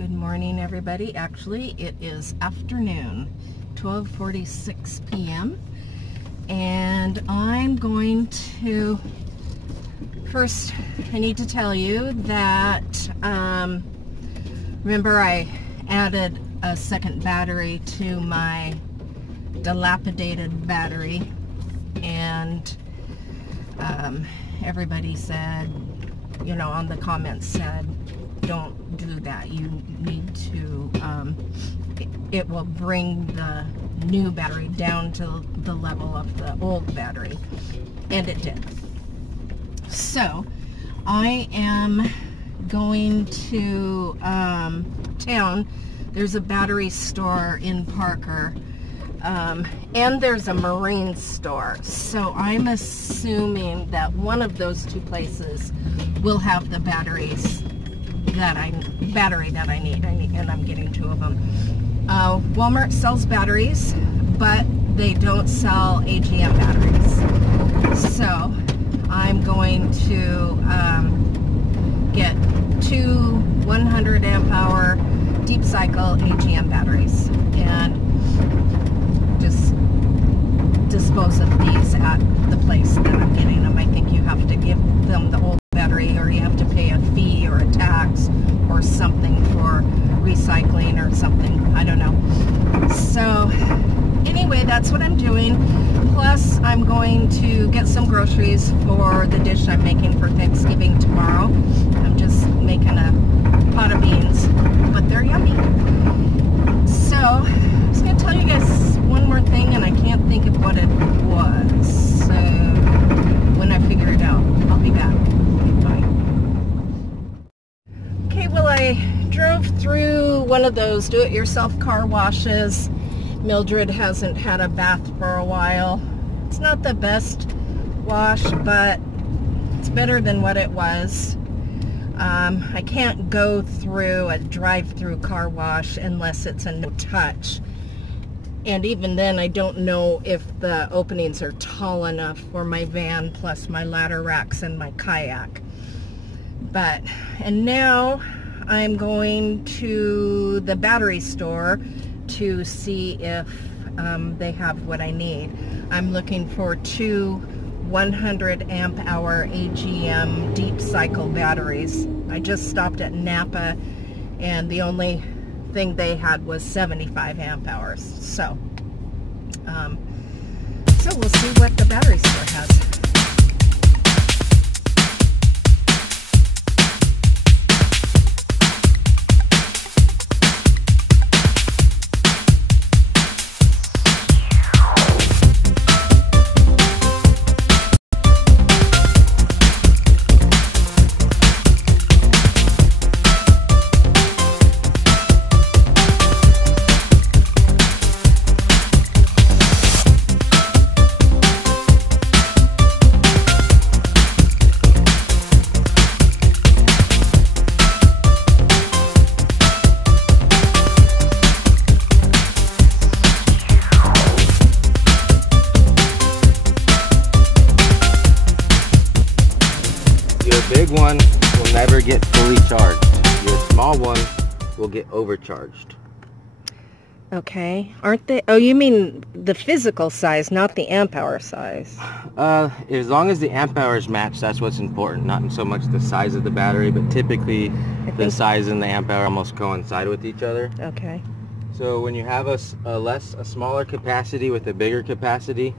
Good morning, everybody. Actually, it is afternoon, 12:46 p.m. and I'm going to first, I need to tell you that remember I added a second battery to my dilapidated battery, and everybody said, you know, on the comments said, don't do that. You need to, it will bring the new battery down to the level of the old battery. And it did. So, I am going to town. There's a battery store in Parker. And there's a marine store. So I'm assuming that one of those two places will have the battery that I need, and I'm getting two of them. Walmart sells batteries, but they don't sell AGM batteries. So I'm going to get two 100 amp hour deep cycle AGM batteries and just dispose of these at the place that I'm getting them. I think you have to give them the old battery, or you have to pay a fee or a tax or something for recycling or something. I don't know. So anyway, that's what I'm doing. Plus, I'm going to get some groceries for the dish I'm making for Thanksgiving tomorrow. I'm just making a pot of beans, but they're yummy. So I was going to tell you guys one more thing, and I can't think of what it was. So when I figure it out, I'll be back. Bye. Okay, well, I drove through one of those do-it-yourself car washes. Mildred hasn't had a bath for a while. It's not the best wash, but it's better than what it was. I can't go through a drive-through car wash unless it's a no-touch. And even then, I don't know if the openings are tall enough for my van, plus my ladder racks and my kayak. And now I'm going to the battery store to see if they have what I need. I'm looking for two 100 amp hour AGM deep cycle batteries. I just stopped at Napa, and the only thing they had was 75 amp hours. So we'll see what the battery store has. Big one will never get fully charged. Your small one will get overcharged. Okay. Aren't they? Oh, you mean the physical size, not the amp hour size? As long as the amp hours match, that's what's important. Not so much the size of the battery, but typically the size and the amp hour almost coincide with each other. Okay. So when you have a smaller capacity with a bigger capacity,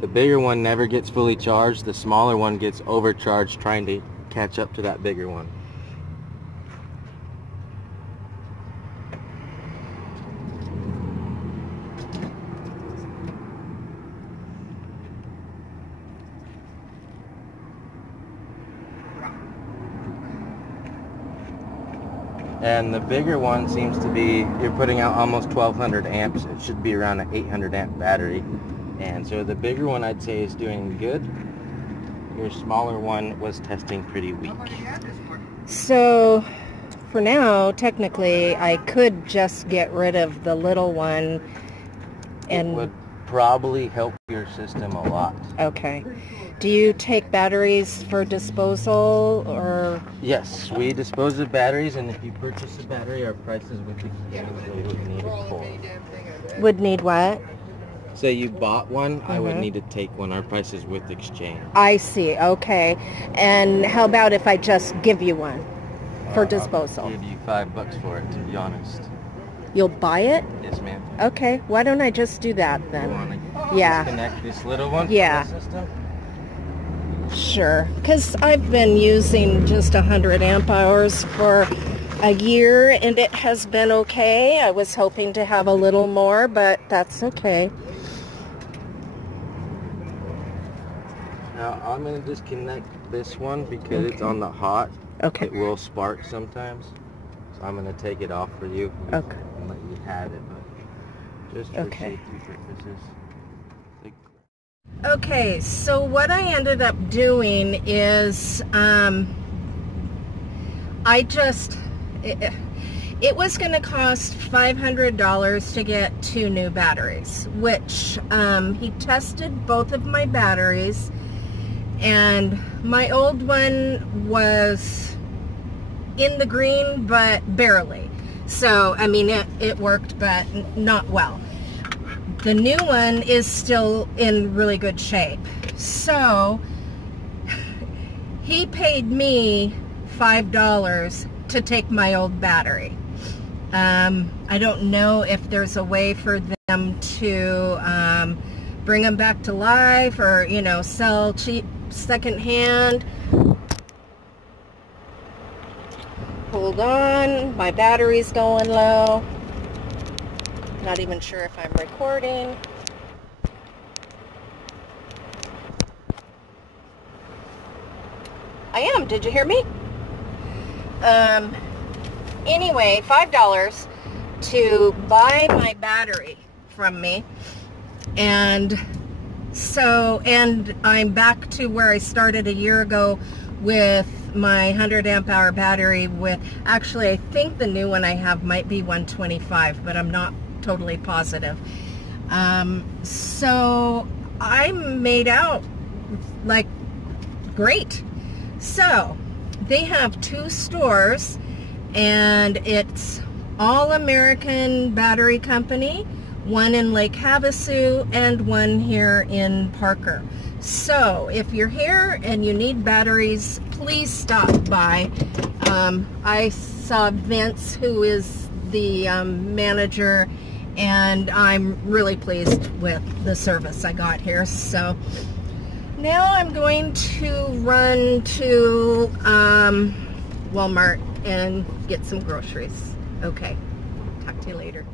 the bigger one never gets fully charged. The smaller one gets overcharged trying to catch up to that bigger one. And the bigger one seems to be, you're putting out almost 1200 amps. It should be around an 800 amp battery. And so the bigger one, I'd say, is doing good. Your smaller one was testing pretty weak. So for now, technically, I could just get rid of the little one and probably help your system a lot. Okay. Do you take batteries for disposal, or? Yes, we dispose of batteries, and if you purchase a battery, our prices with exchange, we would need it full. Would need what? Say you bought one, I would need to take one. Our price is with exchange. I see. Okay. And how about if I just give you one for disposal? I'll give you $5 for it, to be honest. You'll buy it? Yes, ma'am. Okay. Why don't I just do that then? You want to Yeah. disconnect this little one Yeah. from the system? Sure. Because I've been using just 100 amp hours for a year, and it has been okay. I was hoping to have a little more, but that's okay. Now, I'm going to disconnect this one because it's on the hot. Okay. It will spark sometimes. So I'm going to take it off for you. Okay. And let you have it, but just for Okay. safety purposes. Okay, so what I ended up doing is, it was going to cost $500 to get 2 new batteries, which he tested both of my batteries, and my old one was in the green, but barely. So, I mean, it worked, but not well. The new one is still in really good shape. So, he paid me $5 to take my old battery. I don't know if there's a way for them to bring them back to life, or, you know, sell cheap secondhand. Hold on, my battery's going low. Not even sure if I'm recording. I am. Did you hear me? Anyway, $5 to buy my battery from me. And so, and I'm back to where I started a year ago with my 100 amp hour battery with, actually, I think the new one I have might be 125, but I'm not totally positive. So I made out like great. So they have 2 stores, and it's All American Battery Company, one in Lake Havasu and one here in Parker. So if you're here and you need batteries, please stop by. I saw Vince, who is the manager, and I'm really pleased with the service I got here. So now I'm going to run to Walmart and get some groceries. Okay, talk to you later.